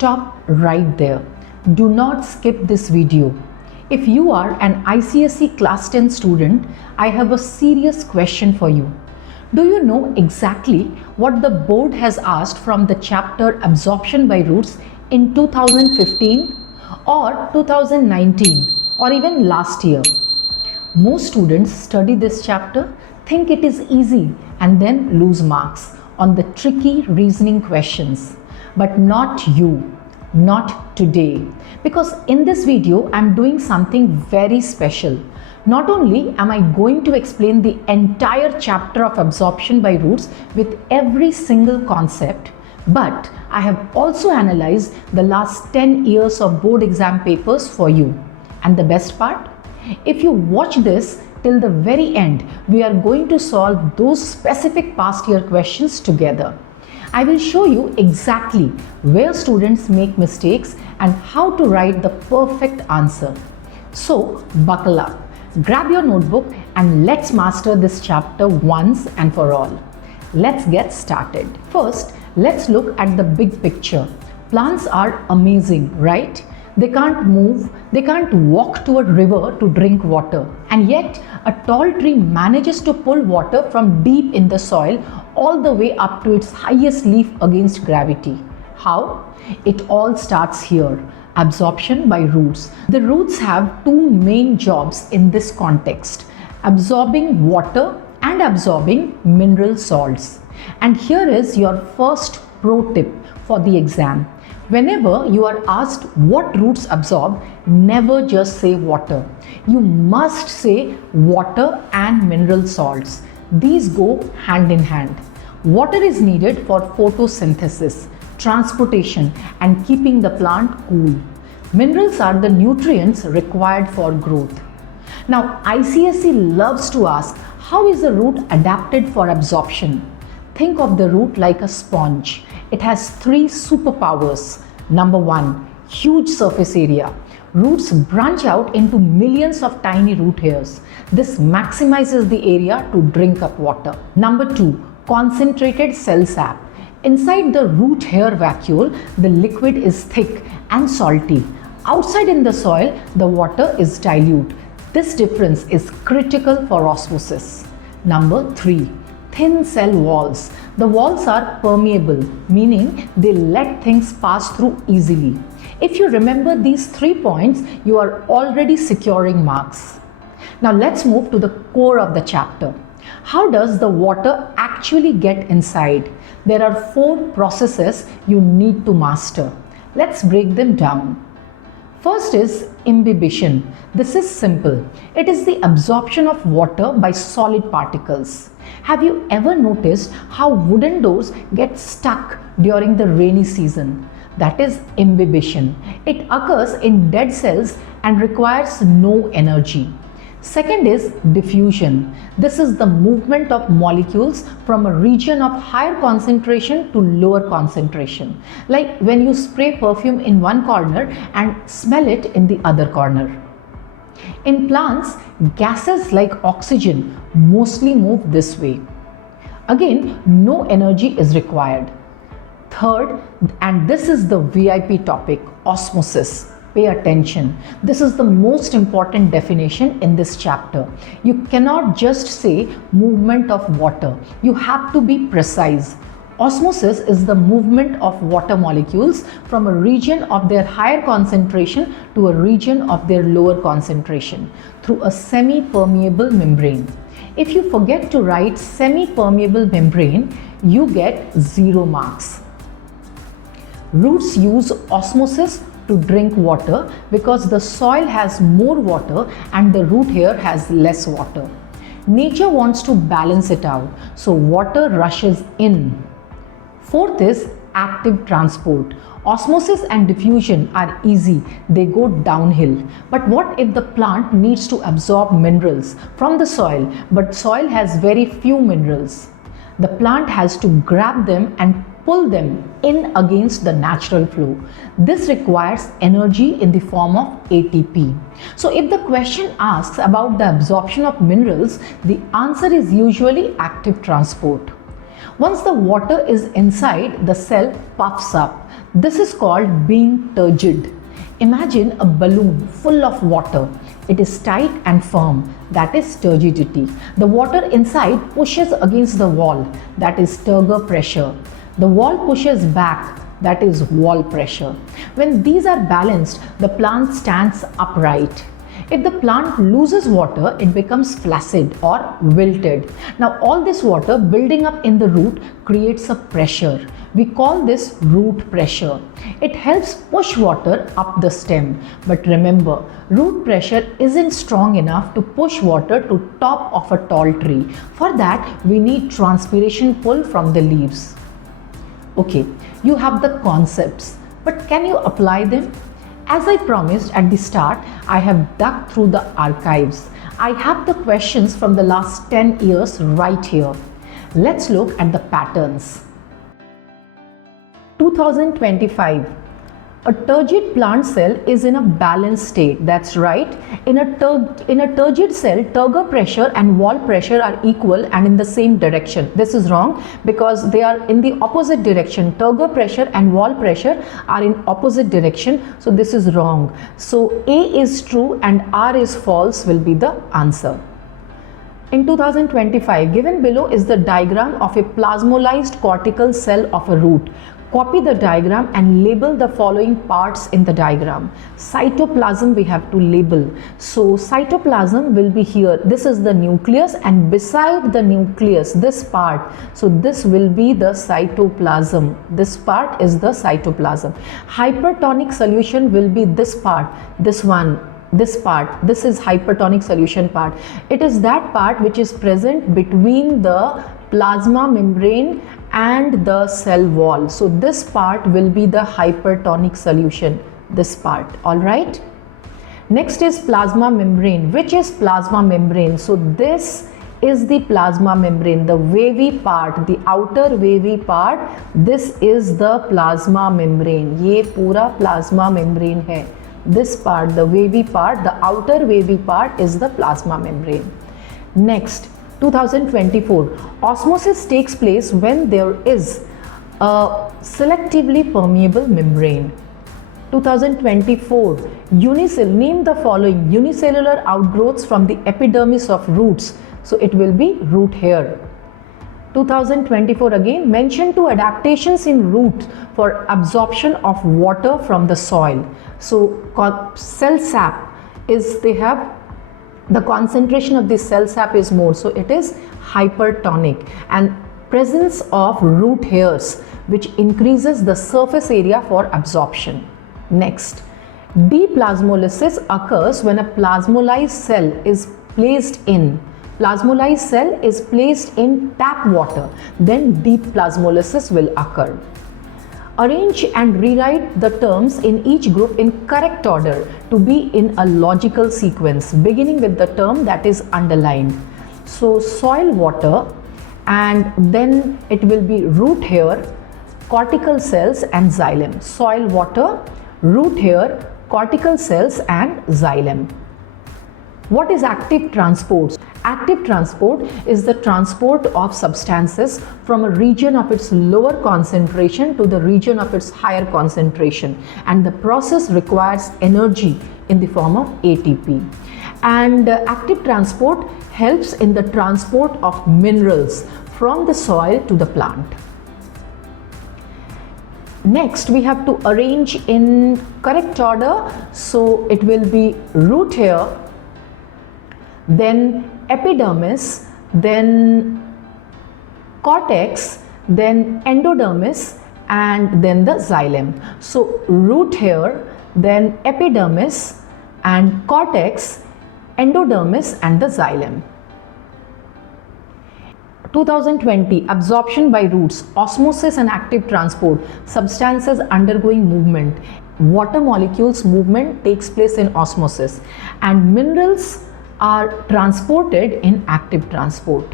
stop right there. Do not skip this video. If you are an ICSE Class 10 student, I have a serious question for you. Do you know exactly what the board has asked from the chapter Absorption by Roots in 2015 or 2019 or even last year? Most students study this chapter, think it is easy and then lose marks on the tricky reasoning questions. But not you, not today. Because in this video, I'm doing something very special. Not only am I going to explain the entire chapter of Absorption by Roots with every single concept, but I have also analyzed the last 10 years of board exam papers for you. And the best part? If you watch this till the very end, we are going to solve those specific past year questions together. I will show you exactly where students make mistakes and how to write the perfect answer. So buckle up. Grab your notebook and let's master this chapter once and for all. Let's get started. First, let's look at the big picture. Plants are amazing, right? They can't move, they can't walk to a river to drink water. And yet, a tall tree manages to pull water from deep in the soil all the way up to its highest leaf against gravity. How? It all starts here. Absorption by roots. The roots have two main jobs in this context: absorbing water and absorbing mineral salts. And here is your first pro tip for the exam. Whenever you are asked what roots absorb, never just say water. You must say water and mineral salts. These go hand in hand. Water is needed for photosynthesis, transportation, and keeping the plant cool. Minerals are the nutrients required for growth. Now, ICSE loves to ask, how is the root adapted for absorption? Think of the root like a sponge. It has three superpowers. Number one, huge surface area. Roots branch out into millions of tiny root hairs. This maximizes the area to drink up water. Number two, concentrated cell sap. Inside the root hair vacuole, the liquid is thick and salty. Outside in the soil, the water is dilute. This difference is critical for osmosis. Number three, thin cell walls. The walls are permeable, meaning they let things pass through easily. If you remember these 3 points, you are already securing marks. Now let's move to the core of the chapter. How does the water actually get inside? There are 4 processes you need to master. Let's break them down. First is imbibition. This is simple. It is the absorption of water by solid particles. Have you ever noticed how wooden doors get stuck during the rainy season? That is imbibition. It occurs in dead cells and requires no energy. Second is diffusion. This is the movement of molecules from a region of higher concentration to lower concentration. Like when you spray perfume in one corner and smell it in the other corner. In plants, gases like oxygen mostly move this way. Again, no energy is required. Third, and this is the VIP topic, osmosis. Pay attention. This is the most important definition in this chapter. You cannot just say movement of water. You have to be precise. Osmosis is the movement of water molecules from a region of their higher concentration to a region of their lower concentration through a semi-permeable membrane. If you forget to write semi-permeable membrane, you get 0 marks. Roots use osmosis to drink water because the soil has more water and the root hair has less water. Nature wants to balance it out, so water rushes in. Fourth is active transport. Osmosis and diffusion are easy, they go downhill. But what if the plant needs to absorb minerals from the soil, but soil has very few minerals? The plant has to grab them and pull them in against the natural flow. This requires energy in the form of ATP. So if the question asks about the absorption of minerals, the answer is usually active transport. Once the water is inside, the cell puffs up. This is called being turgid. Imagine a balloon full of water. It is tight and firm. That is turgidity. The water inside pushes against the wall. That is turgor pressure. The wall pushes back. That is wall pressure. When these are balanced, the plant stands upright. If the plant loses water, it becomes flaccid or wilted. Now all this water building up in the root creates a pressure. We call this root pressure. It helps push water up the stem. But remember, root pressure isn't strong enough to push water to top of a tall tree. For that, we need transpiration pull from the leaves. Okay, you have the concepts, but can you apply them? As I promised at the start, I have dug through the archives. I have the questions from the last 10 years right here. Let's look at the patterns. 2025. A turgid plant cell is in a balanced state. That's right. In a turgid cell, turgor pressure and wall pressure are equal and in the same direction. This is wrong because they are in the opposite direction. Turgor pressure and wall pressure are in opposite direction. So this is wrong. So A is true and R is false will be the answer. In 2025, given below is the diagram of a plasmolized cortical cell of a root. Copy the diagram and label the following parts in the diagram. Cytoplasm we have to label. So cytoplasm will be here. This is the nucleus and beside the nucleus, this part. So this will be the cytoplasm. This part is the cytoplasm. Hypertonic solution will be this part, this one. This part, this is hypertonic solution part. It is that part which is present between the plasma membrane and the cell wall. So this part will be the hypertonic solution, this part, all right. Next is plasma membrane. Which is plasma membrane? So this is the plasma membrane, the wavy part, the outer wavy part. This is the plasma membrane. ये पूरा plasma membrane है. This part, the wavy part, the outer wavy part is the plasma membrane. Next, 2024. Osmosis takes place when there is a selectively permeable membrane. 2024. Name the following unicellular outgrowths from the epidermis of roots. So it will be root hair. 2024 again, mention two adaptations in roots for absorption of water from the soil. So cell sap is, they have the concentration of the cell sap is more, so it is hypertonic, and presence of root hairs which increases the surface area for absorption. Next, deplasmolysis occurs when a plasmolized cell is placed in tap water, then deplasmolysis will occur. Arrange and rewrite the terms in each group in correct order to be in a logical sequence, beginning with the term that is underlined. So soil water, and then it will be root hair, cortical cells and xylem. Soil water, root hair, cortical cells and xylem. What is active transport? Active transport is the transport of substances from a region of its lower concentration to the region of its higher concentration, and the process requires energy in the form of ATP. And active transport helps in the transport of minerals from the soil to the plant. Next, we have to arrange in correct order. So it will be root hair, then epidermis, then cortex, then endodermis, and then the xylem. So root hair, then epidermis and cortex, endodermis and the xylem. 2020, absorption by roots, osmosis and active transport, substances undergoing movement. Water molecules movement takes place in osmosis, and minerals are transported in active transport.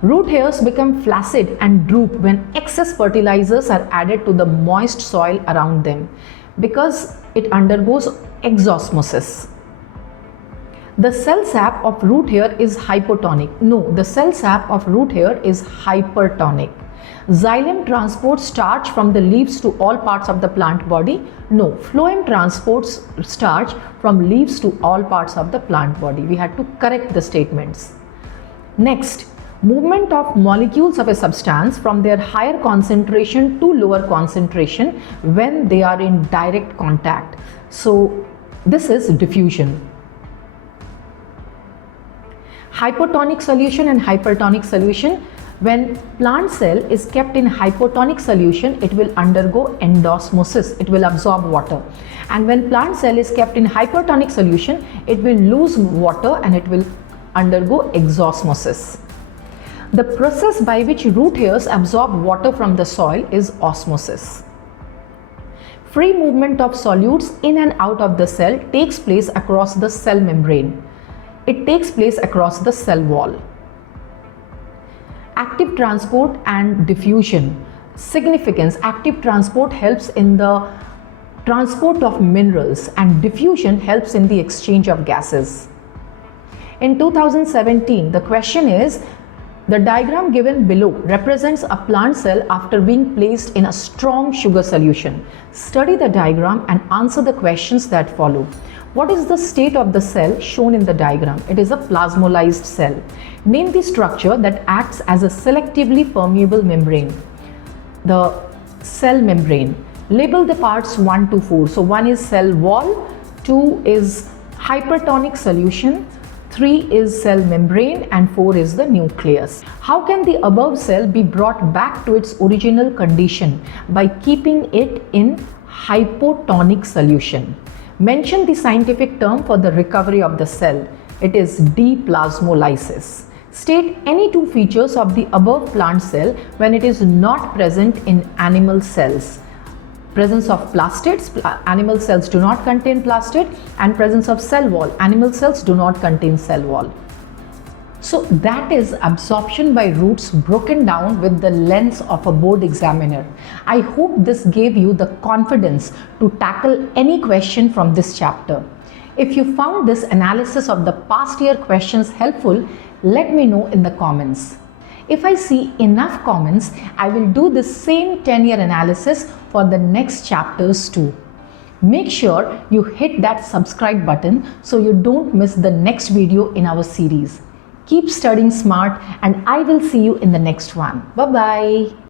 Root hairs become flaccid and droop when excess fertilizers are added to the moist soil around them because it undergoes exosmosis. The cell sap of root hair is hypotonic. No, the cell sap of root hair is hypertonic. Xylem transports starch from the leaves to all parts of the plant body. No, phloem transports starch from leaves to all parts of the plant body. We had to correct the statements. Next, movement of molecules of a substance from their higher concentration to lower concentration when they are in direct contact. So this is diffusion. Hypotonic solution and hypertonic solution. When plant cell is kept in hypotonic solution, it will undergo endosmosis, it will absorb water. And when plant cell is kept in hypertonic solution, it will lose water and it will undergo exosmosis. The process by which root hairs absorb water from the soil is osmosis. Free movement of solutes in and out of the cell takes place across the cell membrane. It takes place across the cell wall. Active transport and diffusion. Significance: active transport helps in the transport of minerals and diffusion helps in the exchange of gases. In 2017, the question is, the diagram given below represents a plant cell after being placed in a strong sugar solution. Study the diagram and answer the questions that follow. What is the state of the cell shown in the diagram? It is a plasmolysed cell. Name the structure that acts as a selectively permeable membrane. The cell membrane. Label the parts 1 to 4. So 1 is cell wall, 2 is hypertonic solution, 3 is cell membrane, and 4 is the nucleus. How can the above cell be brought back to its original condition? By keeping it in hypotonic solution. Mention the scientific term for the recovery of the cell. It is deplasmolysis. State any two features of the above plant cell when it is not present in animal cells. Presence of plastids, animal cells do not contain plastid, and presence of cell wall, animal cells do not contain cell wall. So that is absorption by roots broken down with the lens of a board examiner. I hope this gave you the confidence to tackle any question from this chapter. If you found this analysis of the past year questions helpful, let me know in the comments. If I see enough comments, I will do the same 10-year analysis for the next chapters too. Make sure you hit that subscribe button so you don't miss the next video in our series. Keep studying smart and I will see you in the next one. Bye-bye.